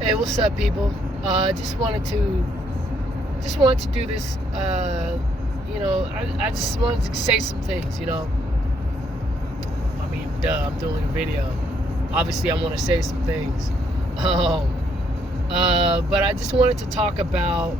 Hey, what's up, people? Just wanted to do this. I just wanted to say some things. I mean, duh, I'm doing a video. Obviously, I want to say some things. But I just wanted to talk about.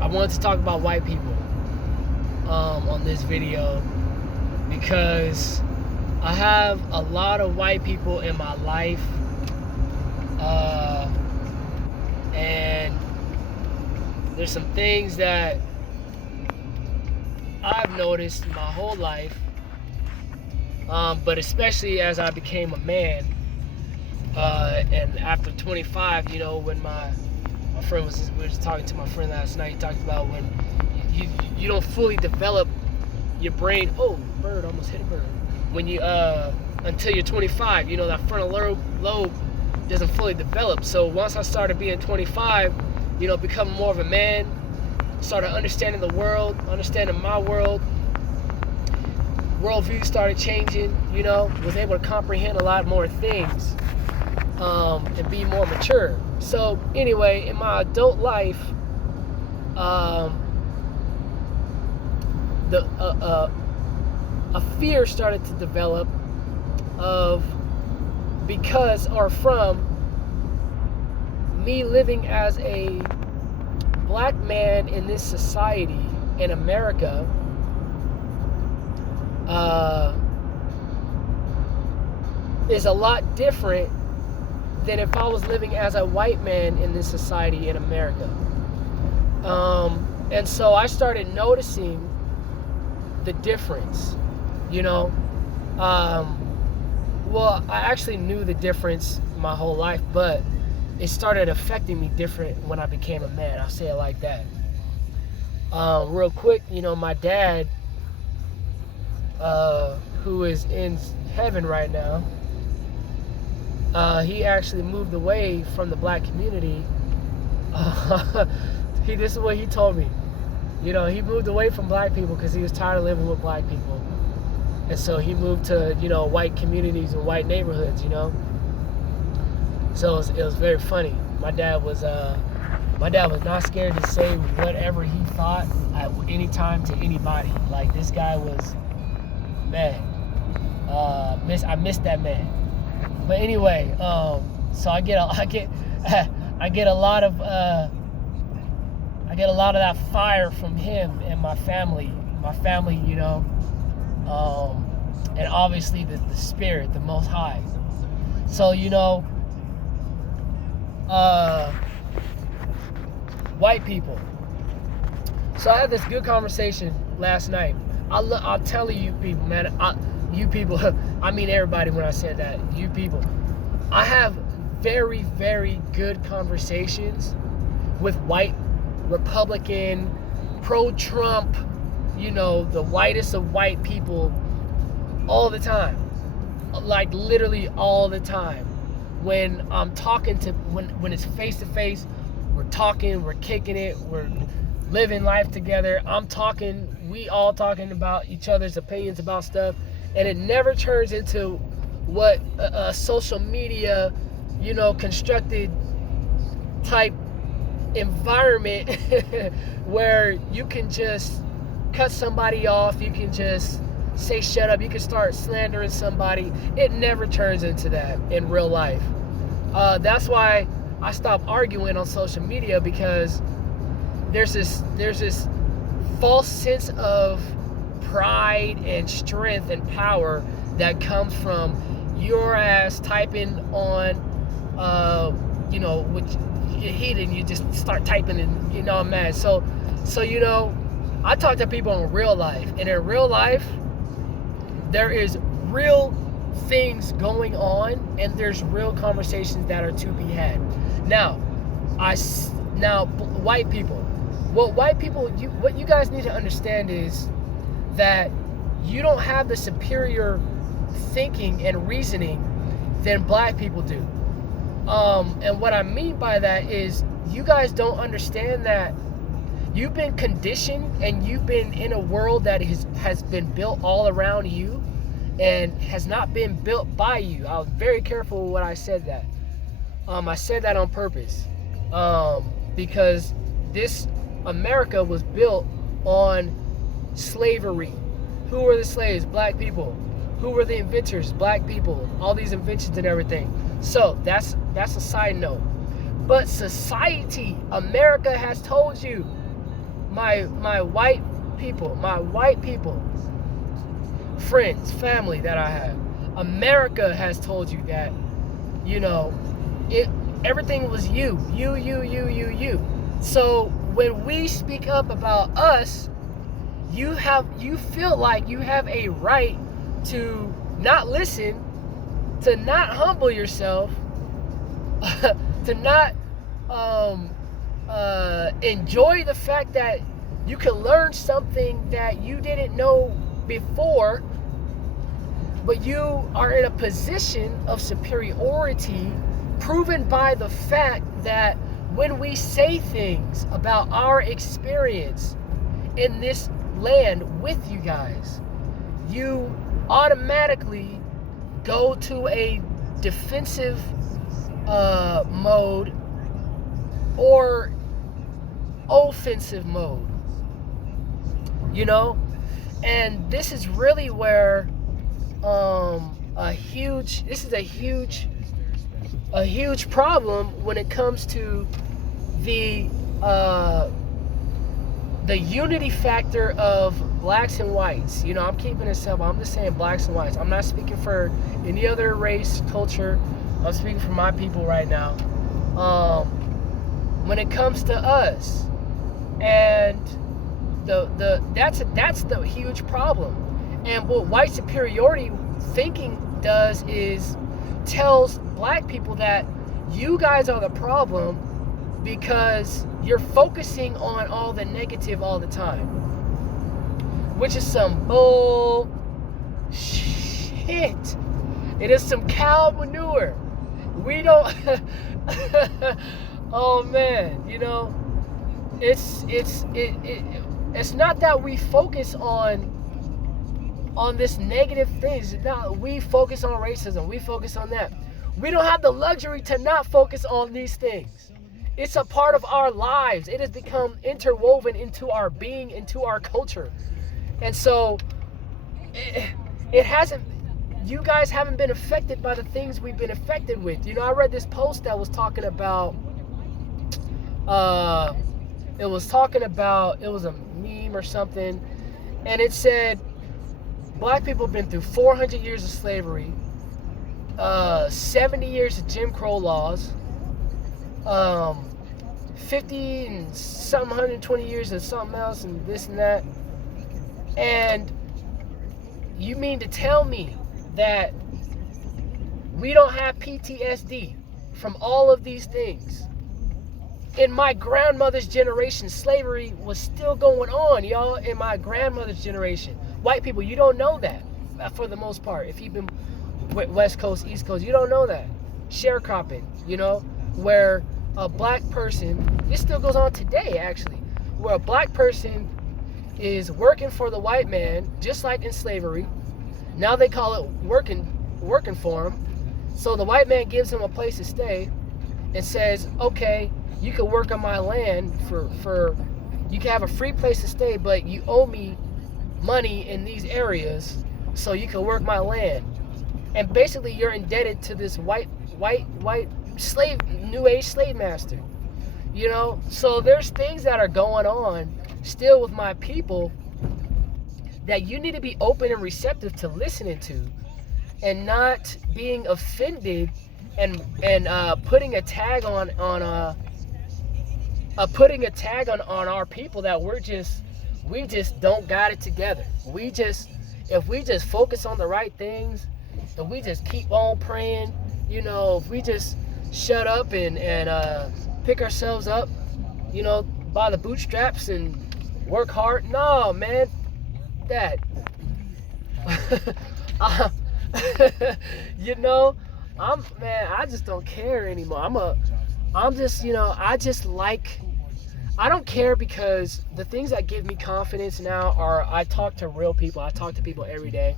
I wanted to talk about white people on this video because I have a lot of white people in my life. And there's some things that I've noticed my whole life, but especially as I became a man, and after 25, when my friend we was talking to my friend last night. He talked about when you don't fully develop your brain. Oh, bird, almost hit a bird. When you until you're 25, that frontal lobe doesn't fully develop. So once I started being 25, becoming more of a man, started understanding the world, understanding my world, worldview started changing, was able to comprehend a lot more things, and be more mature. So anyway, in my adult life, a fear started to develop from me living as a black man in this society in America, is a lot different than if I was living as a white man in this society in America. And so I started noticing the difference, Well, I actually knew the difference my whole life, but it started affecting me different when I became a man. I'll say it like that. Real quick, my dad, who is in heaven right now, he actually moved away from the black community. This is what he told me. He moved away from black people because he was tired of living with black people. And so he moved to, white communities and white neighborhoods, So it was very funny. My dad was not scared to say whatever he thought at any time to anybody. Like, this guy was, man, I missed that man. But anyway, so I get a lot of that fire from him and my family. And obviously the Spirit, the Most High. So, white people. So I had this good conversation last night. I'll tell you people, man. You people, I mean everybody when I said that. You people. I have very, very good conversations with white Republican, pro-Trump, the whitest of white people all the time. Like, literally all the time. When I'm talking to, when it's face to face, we're talking, we're kicking it, we're living life together. We all talking about each other's opinions about stuff, and it never turns into what a social media, constructed type environment where you can just cut somebody off, you can just say shut up, you can start slandering somebody. It never turns into that in real life. That's why I stopped arguing on social media, because there's this false sense of pride and strength and power that comes from your ass typing on, which you hit and you just start typing and I'm mad. So I talk to people in real life, and in real life there is real things going on, and there's real conversations that are to be had. Now, white people. What you guys need to understand is that you don't have the superior thinking and reasoning than black people do. And what I mean by that is, you guys don't understand that you've been conditioned and you've been in a world that has been built all around you and has not been built by you. I was very careful when I said that. I said that on purpose, because this America was built on slavery. Who were the slaves? Black people. Who were the inventors? Black people. All these inventions and everything. So that's a side note. But society, America has told you, my white people, friends, family that I have, America has told you that, everything was you. So when we speak up about us, you feel like you have a right to not listen, to not humble yourself, to not enjoy the fact that you can learn something that you didn't know before, but you are in a position of superiority proven by the fact that when we say things about our experience in this land with you guys, you automatically go to a defensive mode or offensive mode, and this is really where this is a huge problem when it comes to the unity factor of blacks and whites. I'm keeping it simple. I'm just saying blacks and whites. I'm not speaking for any other race, culture. I'm speaking for my people right now. When it comes to us, and that's the huge problem. And what white superiority thinking does is tells black people that you guys are the problem because you're focusing on all the negative all the time, which is some bull shit. It is some cow manure. We don't oh man, it's not that we focus on this negative things. No, we focus on racism. We focus on that. We don't have the luxury to not focus on these things. It's a part of our lives. It has become interwoven into our being, into our culture. And so it hasn't, you guys haven't been affected by the things we've been affected with. I read this post that was talking about, it was a meme or something, and it said, black people have been through 400 years of slavery, 70 years of Jim Crow laws, 50 and something, 120 years of something else and this and that. And you mean to tell me that we don't have PTSD from all of these things? In my grandmother's generation, slavery was still going on, y'all. In my grandmother's generation, white people, you don't know that for the most part. If you've been West Coast, East Coast, you don't know that. Sharecropping, where a black person, this still goes on today actually, where a black person is working for the white man, just like in slavery. Now they call it working for him. So the white man gives him a place to stay and says, okay, you can work on my land for you can have a free place to stay, but you owe me money in these areas so you can work my land. And basically you're indebted to this white slave, new age slave master. So there's things that are going on still with my people that you need to be open and receptive to listening to, and not being offended and putting a tag on our people that we just don't got it together. If we just focus on the right things, if we just keep on praying, if we just shut up and pick ourselves up, by the bootstraps and work hard. No, man, that I just don't care anymore. I don't care, because the things that give me confidence now are, I talk to real people. I talk to people every day.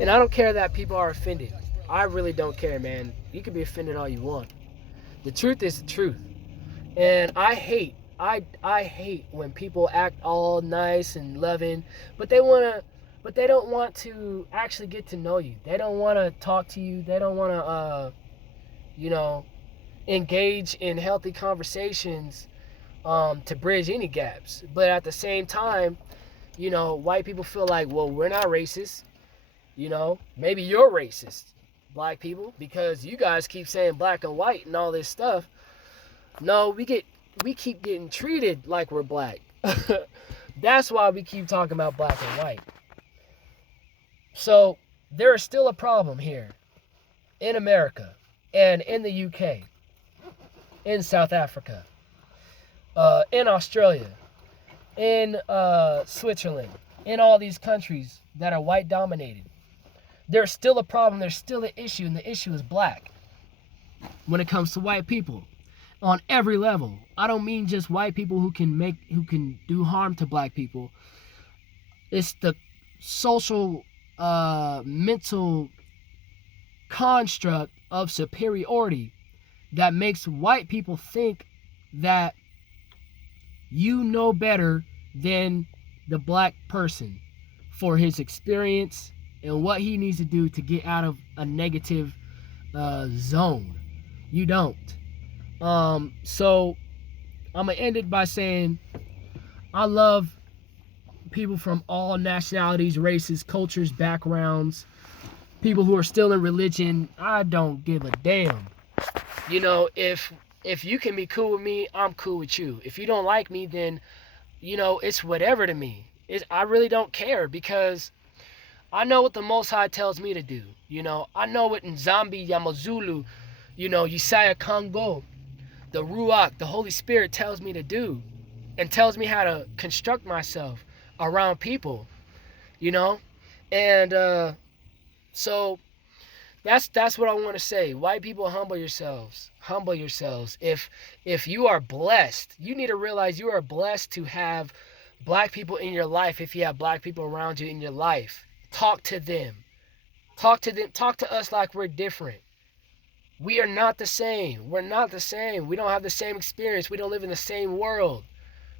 And I don't care that people are offended. I really don't care, man. You can be offended all you want. The truth is the truth. And I hate when people act all nice and loving, but they don't want to actually get to know you. They don't want to talk to you. They don't want to you know, engage in healthy conversations to bridge any gaps. But at the same time, white people feel like, well, we're not racist. Maybe you're racist, black people, because you guys keep saying black and white and all this stuff. No, we keep getting treated like we're black. That's why we keep talking about black and white. So there is still a problem here in America and in the UK, in South Africa, in Australia, in Switzerland, in all these countries that are white dominated. There's still a problem, there's still an issue, and the issue is black when it comes to white people on every level. I don't mean just white people who can do harm to black people. It's the social mental construct of superiority that makes white people think that you know better than the black person for his experience and what he needs to do to get out of a negative zone. You don't. So I'm gonna end it by saying I love people from all nationalities, races, cultures, backgrounds, people who are still in religion. I don't give a damn. If you can be cool with me, I'm cool with you. If you don't like me, then it's whatever to me. I really don't care, because I know what the Most High tells me to do. I know what Nzambi Yamazulu, Yesaya Kongo, the Ruach, the Holy Spirit tells me to do, and tells me how to construct myself around people, and so that's what I want to say. White people, humble yourselves. Humble yourselves. If you are blessed, you need to realize you are blessed to have black people in your life. If you have black people around you in your life, talk to them. Talk to them. Talk to us like we're different. We are not the same. We're not the same. We don't have the same experience. We don't live in the same world.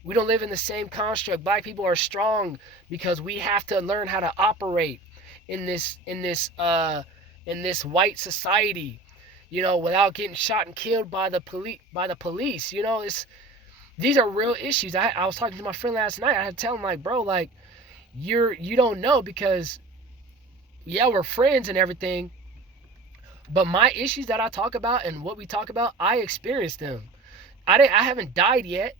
We don't live in the same construct. Black people are strong because we have to learn how to operate in this white society, without getting shot and killed by the police. These are real issues. I was talking to my friend last night. I had to tell him, like, bro, like, you don't know, because yeah, we're friends and everything, but my issues that I talk about and what we talk about, I experienced them. I haven't died yet.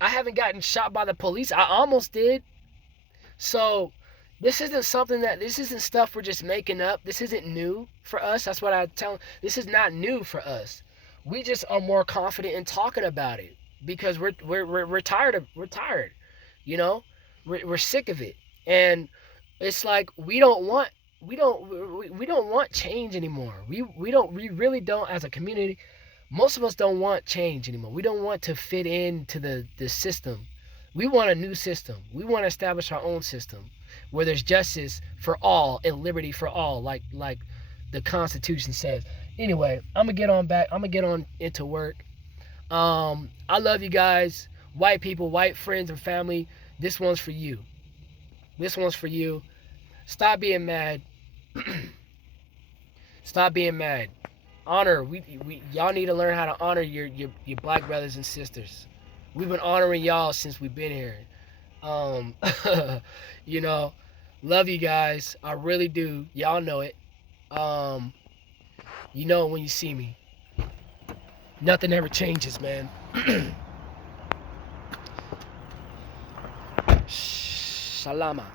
I haven't gotten shot by the police. I almost did. So this isn't stuff we're just making up. This isn't new for us. That's what I tell them. This is not new for us. We just are more confident in talking about it because we're tired. We're tired. We're sick of it. And it's like we don't want change anymore. We really don't, as a community. Most of us don't want change anymore. We don't want to fit into the system. We want a new system. We want to establish our own system where there's justice for all and liberty for all, like the Constitution says. Anyway, I'm gonna get on into work. I love you guys, white people, white friends and family. This one's for you. This one's for you. Stop being mad. Stop being mad. Honor. Y'all need to learn how to honor your black brothers and sisters. We've been honoring y'all since we've been here. Love you guys. I really do. Y'all know it. You know it when you see me. Nothing ever changes, man. Salama.